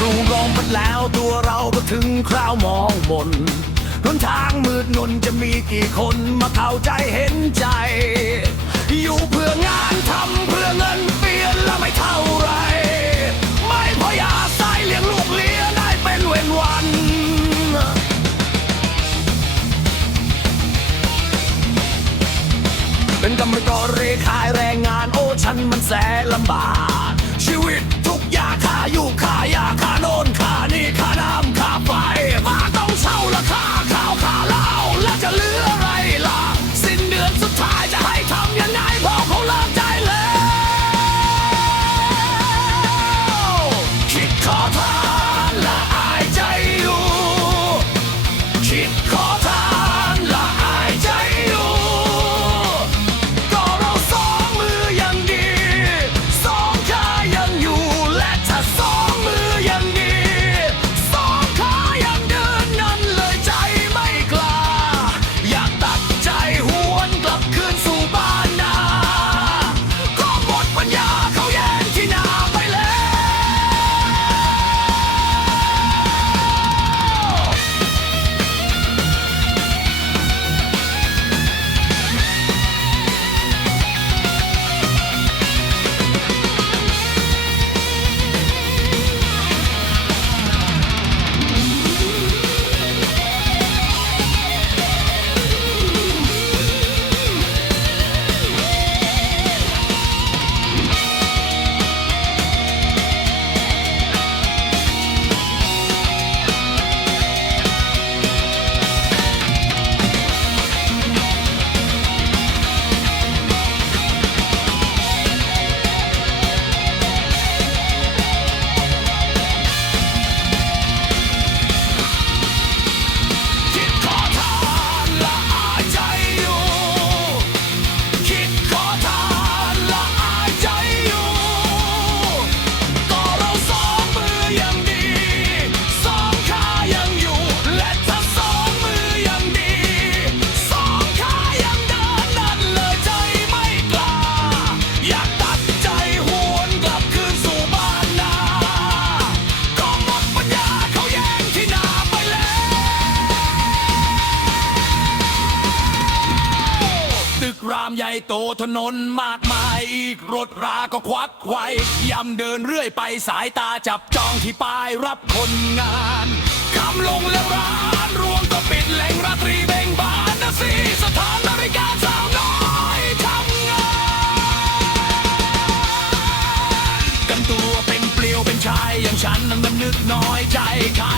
รูมลงมันแล้วตัวเราก็ถึงคราวมองมนหนทางมืดนนจะมีกี่คนมาเข้าใจเห็นใจ อยู่เพื่องานทำเพื่อเงินเปลี่ยนแล้วไม่เท่าไร ไม่พออยากสายเลี้ยงลูกเลี้ยได้เป็นเว้นวัน เป็นกรรมกรเรขายแรงงานโอ้ฉันมันแสนลำบาก อย่างค่ ตึกรามใหญ่โตถนนมากมายอีกรถราก็ควักไขวย้ำเดินเรื่อยไปสายตาจับจองที่ป้ายรับคนงานคำลงแล้วร้านรวมก็ปิดแหล่งราตรีเบ่งบานนะสิสถานบริการสาวน้อยทำงานกันตัวเป็นเปลี่ยวเป็นชายอย่างฉันนั้นมันนึกน้อยใจใคร